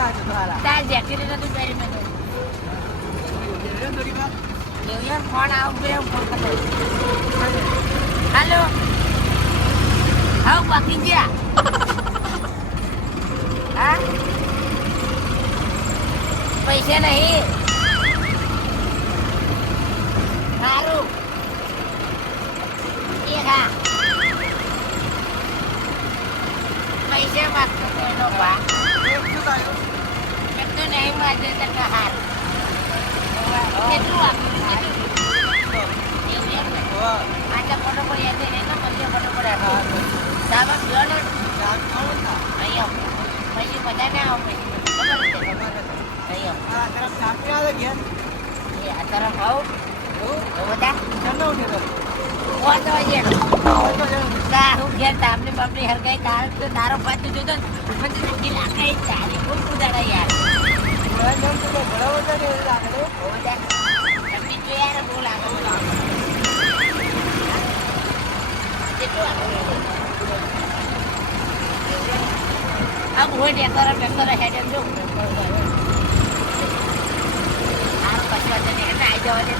નાખ્યો તો હાલા. તાર જેકેટ નથી પહેરી મેં તો. થોડી વાર. દેવયાર ફોન આવું ફોન કરો. હાલો. હાઉ બાકી ગયા. હા? પૈસા નહીં. સારું. હા. પૈસા માગતો તો એનો બા. શું થયું? એમ તો નહીં માગે તો હાર. કેટલું આપ્યું? આટલા ફોટો પડ્યા છે એનો પછી ફોટો પડ્યા. સાબા ગયો ને અહીંયા પછી બધા ના આવો પછી અહીંયા આ તરફ સાપી આવે ઘેર. એ આ તરફ આવું બધા ચલો ઉઠે તો હું ઘેર તાપની બાપની હરગાઈ તારો પાછું જોતો ને પછી નક્કી લાગે તારી કોઈ કુદાડા યાર નક્કી જો યાર બહુ લાગે કેટલું આમ હોય ટેક્ટર હેડ એમ જો સારું પછી વાત નહીં એને આવી જવા દે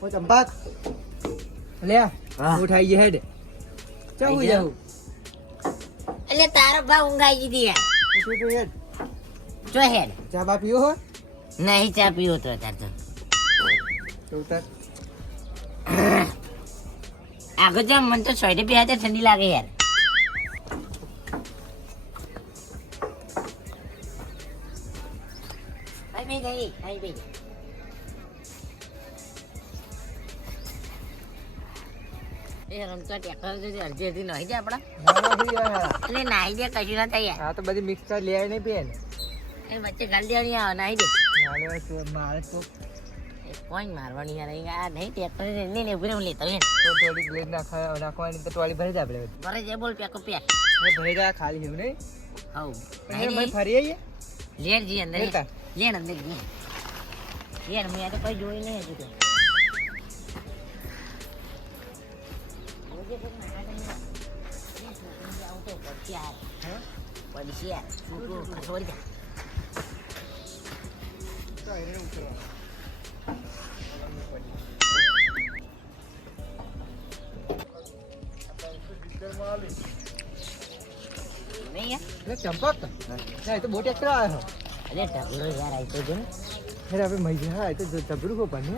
તો ચંપક લે ઉઠાઈ ગઈ હેડ ચાવું જાવું એટલે તારો ભાવ ઊંઘાઈ દીધી યાર ઉઠો તો હેડ જો હેડ ચા બા પીવો હો નહીં ચા પીવો તો તાર તો ઉતાર આગળ જામ મને તો સ્વેટર પહેરે ઠંડી લાગે યાર આઈ ભાઈ એ રમતો ટ્રેક્ટર અડધી અડધી નાહી દે આપડા એટલે નાહી દે કશું ના થાય યાર હા તો બધી મિક્સ કરી લે નહીં પેન એ વચ્ચે ગાલ દેવાની આવે નાહી દે મારે તો કોણ મારવાની યાર આ નહીં ટ્રેક્ટર નહીં ને ઉભી લેતો યાર થોડી બ્લેડ નાખવાની તો ટોળી ભરી જાય આપણે ભરે જે બોલ પેકો પેક ભરી જાય ખાલી એવું નહીં હવ ભાઈ ફરી આવીએ લેર જી અંદર લેણ અંદર જી યાર મેં તો કઈ જોઈ નહીં હજુ તો ચંપક ના તો બહુ ટ્રેક્ટર આવ્યો અરે ઢગલો યાર આવી તો જો ને અરે હવે મજા હા તો જબરું કો બને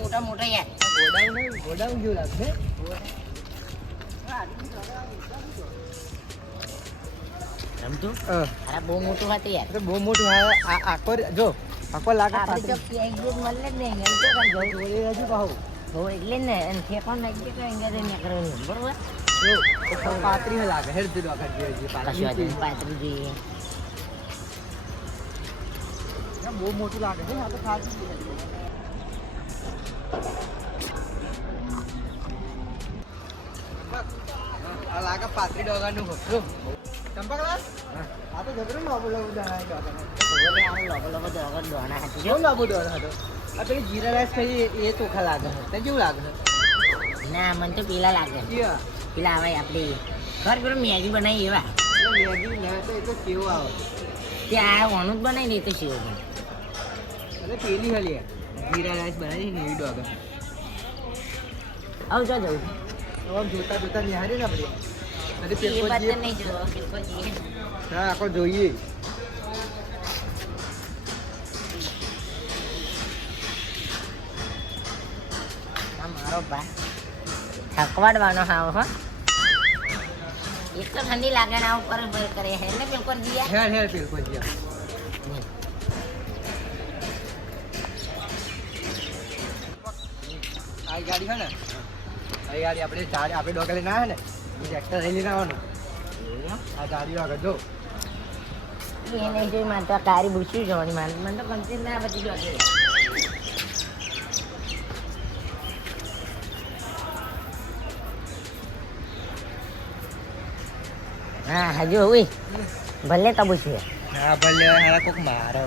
મોટા મોટા યાર ગોડાઉન જેવું લાગશે રમતું અરે બહુ મોટું હતું યાર બહુ મોટું આખો જો આખો લાગે આપણે જો એક દૂધ મળે જ નહીં એમ તો કાંઈ જવું બોલી હજુ કહું હો એટલે ને અને ઠેકાણ નાખી દે તો અહીંયા જઈને કરવાની બરોબર પાત્રી લાગે હેડ દીધો આગળ જોઈએ કશું વાત નહીં પાત્રી જોઈએ બહુ મોટું લાગે છે આ તો ખાસું આ લાગે પાત્રી ડોગાનું હોતું ચંપકલાલ આ તો જબરું લાંબુ લાંબુ દોણા હતી કેવું લાંબુ દોણા હતો આ પેલી જીરા રાઈસ ખાઈ એ ચોખા લાગે છે તને કેવું લાગે છે ના મને તો પેલા લાગે પેલા આવે આપણી ઘર પેલું મેગી બનાવી એવા મેગી ના તો એ તો કેવું આવે ત્યાં ઓનું જ બનાવી નહીં તો શેવ પણ અરે પેલી હલી જીરા રાઈસ બનાવી ને એવી ડોગા આવ જો જવું આમ જોતા જોતા નિહારી ને આપણે અને એ પેપર વાત જોઈએ નહીં જોવો પેપર જોઈએ હા આખો જોઈએ આ મારો બા થકવાડવાનો હાવ હો એક તો ઠંડી લાગે ને આ ઉપર ભર કરે હે ને પેપર દિયા હેર હેર પેપર જીયા આ ગાડી છે ને આ ગાડી આપણે ડોગા લઈને આવ્યા ને એ ટ્રેક્ટર લઈને આવવાનું આ ગાડી આગળ જો એ નહીં જોઈ મારે તો કારી પૂછ્યું જવાની મારે મને તો કંચી ના બધી જોડે હા હજુ હોય ભલે તો પૂછ્યું હા ભલે હારા કોક મારો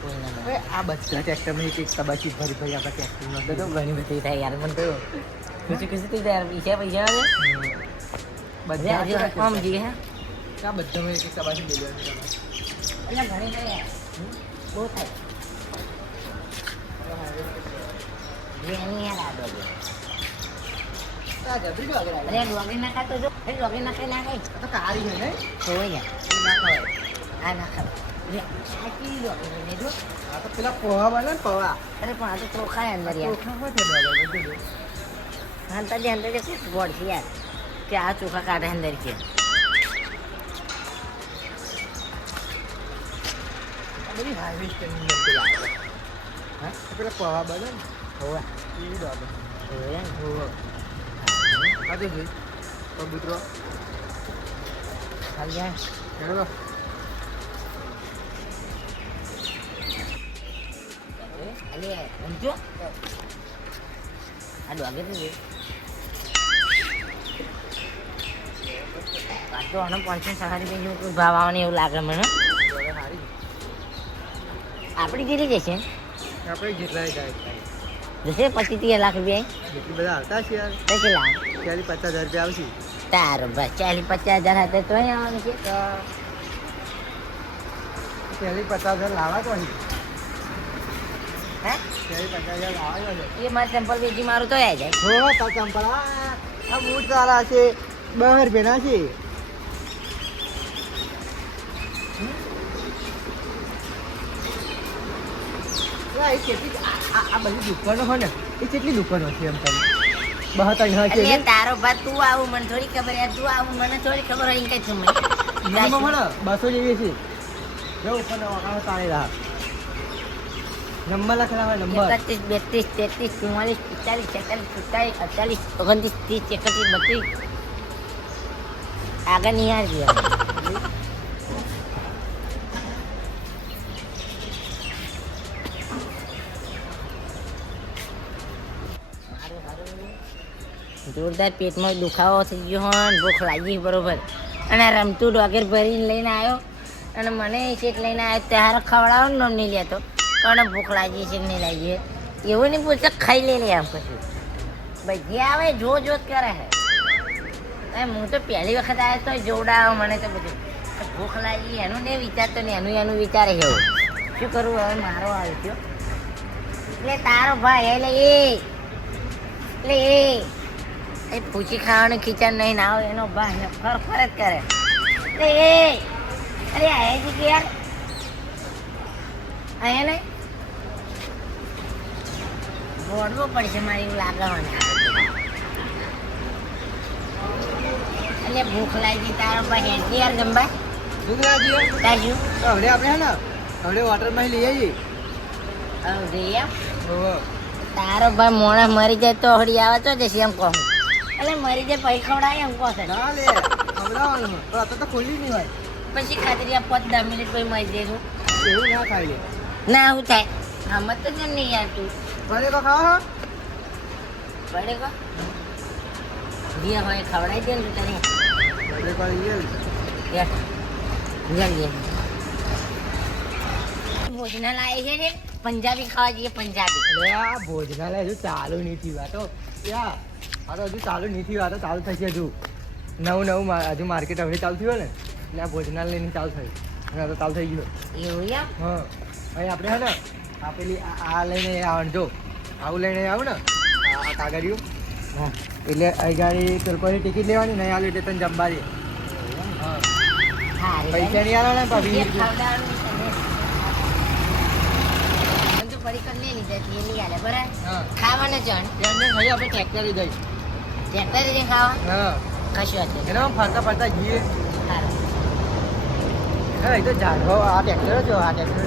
કોઈ ના હવે આ બધા ટ્રેક્ટરમાં એક તબાચી ભરી ભરી આપણા ટ્રેક્ટરમાં તો ઘણી બધી થાય યાર મને તો ખુશી ખુશી થઈ જાય યાર પૈસા આવે બધા આમ જઈએ હે આ બધામાં એક તબાચી લઈ લેવાની એટલે ઘણી થાય યાર બહુ થાય એની યાર આ ડોગી આ જબરી ડોગર આવે. અરે ડોગી ના ખાતો જો એ ડોગી ના ખાઈ ના ખાઈ આ તો કાળી છે ને હોય યાર એ ના ખવાય. આ ના ખાવ લે આ કેવી ડોગી ને જો આ તો પેલા પોવા બને ને પોવા અરે પણ આ તો ચોખા અંદર યાર ચોખા હોય છે ડોગર બધું જો. અંદર જે ગોળ છે યાર કે આ ચોખા કાઢે અંદર કે આ બધી હાર્વેસ્ટની મળતી લાગે. હા આ પેલા પોવા બને ને હોવા એ ડોગર. હોય ને ઓહો. આ તો જોઈ કબૂતરો ખાલી જાય હેડો. અલે ઊંચો આ ડોગે તો છે પાછો આનો 560 રૂપિયા જેવું ભાવ આવવાની એવું લાગે મને ડોગર હારી છે. આપણી જેટલી જશે આપણે જેટલા જાય જશે 25-30 લાખ રૂપિયા જેટલી બધા આવતા છે યાર તો કેટલા 40-50 હજાર રૂપિયા આવશે. તારો બસ 40-50 હજાર હતા તો આવવાનું છે 40-50 હજાર લાવવા તો અહીં હે 40-50 હજાર લાવવા છે. એ મારે ચંપલ વેચી મારું તો આવી જાય હો તો ચંપલ આ બૂટ સારા છે 12 રૂપિયાના છે. એ કેટલી આ બધી દુકાનો હોય ને એ કેટલી દુકાનો છે એમ તમે 72 હા છે એટલે તારો ભાત તું આવું મને થોડી ખબર યાર તું આવું મને થોડી ખબર હોય કઈ છું મિનિમમ હોય ને 200 જેવી છે જો ઉપર વગાડો તાણી રાહ નંબર લખેલા હોય નંબર 31, 32, 33, 44, 45, 46, 47, 28, 30, 31, 32 આગળ નહીં આવી જોરદાર પેટમાં દુખાવો થઈ ગયો હોય ને ભૂખ લાગી બરોબર અને રમતું ડોગર ભરીને લઈને આવ્યો અને મને શેક લઈને આવ્યો ત્યારે ખવડાવો ને નહીં લેતો કોને ભૂખ લાગી છે કે નહીં લાગી એવું નહીં પૂછે ખાઈ લે આમ કશું ભાઈ જે આવે જો જ કરે હે હું તો પહેલી વખત આવ્યો તો જોવડાવો મને તો બધું ભૂખ લાગી એનું નહીં વિચારતો ને એનું વિચારે છે એવું શું કરવું હવે મારો આવ્યો થયો એટલે તારો ભાઈ એટલે એ પૂછી ખાવાનું ખીચન નહીં ના આવે એનો ભાઈ ફર જ કરે એટલે અરે આયા છે કે યાર આયા નહીં બોડવો પડશે મારી એવું લાગવાનું એટલે ભૂખ લાગી તારો ભાઈ હેઠી યાર ગંબા દુધરાજી તાજુ તો હવે આપણે હે ને હવે વોટરમાં લઈ આવીએ. તારો ભાઈ મોણા મરી જાય તો હળી આવે તો જશે એમ કહું એટલે મરી જાય પછી ખવડાય એમ કહો છે ના લે ખવડાવવાનું હોય. તો અત્યારે તો ખોલી નહીં હોય પછી ખાતરી 5-10 મિનિટ પછી મરી જઈશું એવું ના ખાઈ લે. ના આવું થાય સમજ તો કેમ નહીં યાર તું ભલે તો ખાવા પડે કો જે હોય ખવડાવી દે ને તું ભલે કરી લે. તને ભોજનાલય આવે છે ને પંજાબી ખાવા જઈએ પંજાબી અરે આ ભોજનાલય હજુ ચાલુ નહીં થયું. આ તો યા આ તો હજુ ચાલુ નહીં થયું. આ તો ચાલુ થશે હજુ નવું હજુ માર્કેટ હવે ચાલુ થયું ને એટલે આ ભોજનાલય નહીં ચાલુ થયું અને આ તો ચાલુ થઈ ગયું. એવું એમ હા અહીં આપણે હે ને આ પેલી આ લઈને આવવાનું જો આવું લઈને આવું ને આ કાગળિયું હા એટલે અહીં ગાડી તરફથી ટિકિટ લેવાની નહીં આલું એટલે તને જમવા દે. હા હા પૈસા નહીં આલો ને ભાભી હા ખાવાના જણ ત્યાં જઈને આપણે ટ્રેક્ટર લઈ જઈશ. ટ્રેક્ટર ખાવા હા કશું હતું એના ફરતા ફરતા જઈએ. સારું હા એ તો ઝાડવા આ ટ્રેક્ટર જો આ ટ્રેક્ટર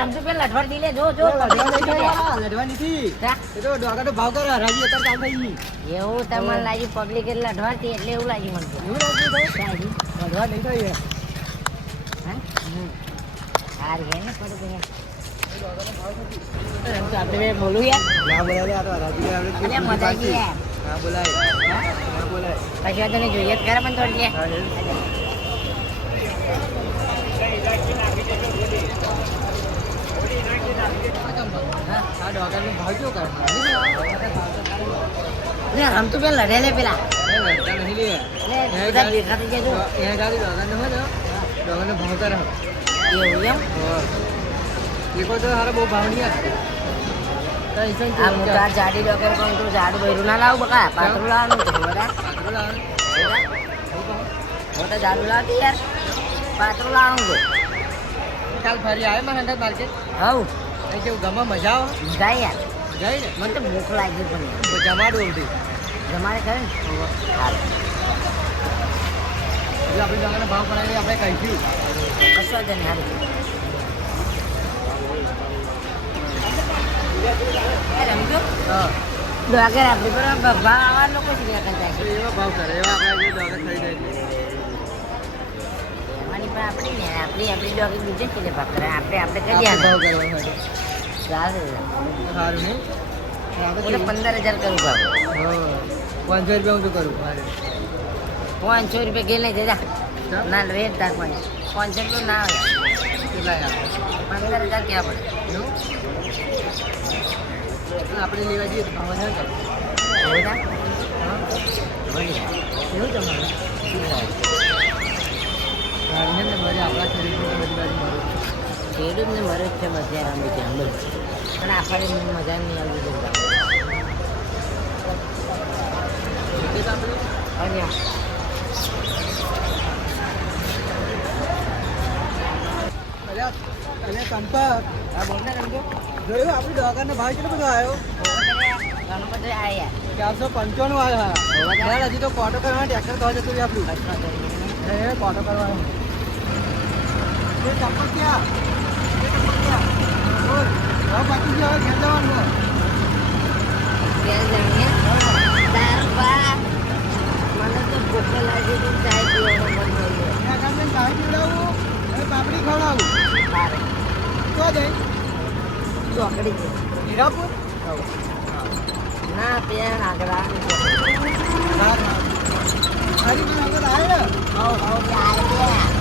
રમતું પેલા લઠવાડ લે જો લડવા નથી જા. એ તો ડોગા તો ભાવ કરે હરાજી અત્યારે ચાલ થઈ ગઈ. એવું તમને લાગ્યું પબ્લિક એટલે લઠવાડતી એટલે એવું લાગ્યું મને તો. એવું લાગ્યું ભાઈ લડવા નહીં થઈ હા સારું છે ને પડું તો રમતું આપણે બે બોલું યાર ના બોલાવે આ તો હરાજી આપણે અલ્યા મજા આવી ગઈ યાર ના બોલાય ના બોલાય કશું વાંધો નહીં જોઈએ જ ખરા પણ થોડી હા, એ. હા આ ડોગરનો ભાવ કેવો કરે લે આમ તો પેલા લડે લે પેલા નહીં લે લે બધા ભેગા થઈ જજો એ ગાડી ડોગરનો હોય ને ડોગરનો ભાવ કરે એવું એમ એકો તો હારો બહુ ભાવ નહીં આપતો તો ઈસન આ મોટા જાડી ડોકર કોણ તું જાડું બૈરું ના લાવું બકા પાતળું લાવવાનું તો બધા પાત્રો લાવે મોટા જાડું લાવતી યાર પાતળું લાવવાનું તો કાલ ફરી આવે મારા અંદર માર્કેટ હવ એ કેવું ગમે મજા આવે જાય યાર જાય ને મને તો ભૂખ લાગી પણ જમાડું ઉલટી જમાડે કરે ને સારું હજુ આપણે ડોગરનો ભાવ પડાવી આપણે કહીશું કશો જ નહીં સારું રમજો હા ડોગર આપણી પર ભાવ આવા લોકો જ રહ્યા કરતા છે એવા ભાવ કરે એવા આપણે ડોગર થઈ જાય એમાંની પણ આપણી ને આપણી ડોગર બીજે છે ભાવ કરે આપણે કરી ભાવ આનો કરવા માટે સારું સારું ને એટલે 15,000 કરું ભાવ હા 500 રૂપિયા હું તો કરું મારે 500 રૂપિયા ગેલે જજા ના રેટ તાર 500 રૂપિયા ના આવે કેટલા આવે 15,000 ક્યાં પડે એવું? આપણે લેવા જઈએ તો ભાવ વધારે કરે એવું ના? એવું તમારે શું થાય? ગાડીને ને મરે આપણા શરીરને બધી બાજુ મળે ખેડૂતને મરે જ છે બધે આંબી છે આંબે પણ આપણે મજા નહીં આવતી જતા એટલે તો આપણે અને અરે સંપર્ક આ બોલ ને રમજો જોયું આપણી ડોગરનો ભાવ કેટલો બધો આવ્યો ઘણું બધું આયા 495 આવ્યો યાર હજી તો કોટો કરવાનો ટ્રેક્ટર કહો જતું રહ્યું આપણું એ કોટો કરવાનો એ ચંપલ ક્યાં બોલ હવે બાકી ગયો હવે ઘેર જવાનું ત્યારે જાણીએ તાર બા મને તો ભૂખ લાગી તો ચાય પીવાનું મન થઈ ગયું ત્યાં ગામને ચાય પીવડાવું અને પાપડી ખવડાવું સારું તો જઈ ચોકડી છે હીરાપુર ના ત્યાં આગળ આવી સારી મને આગળ આવે ને આવ આવ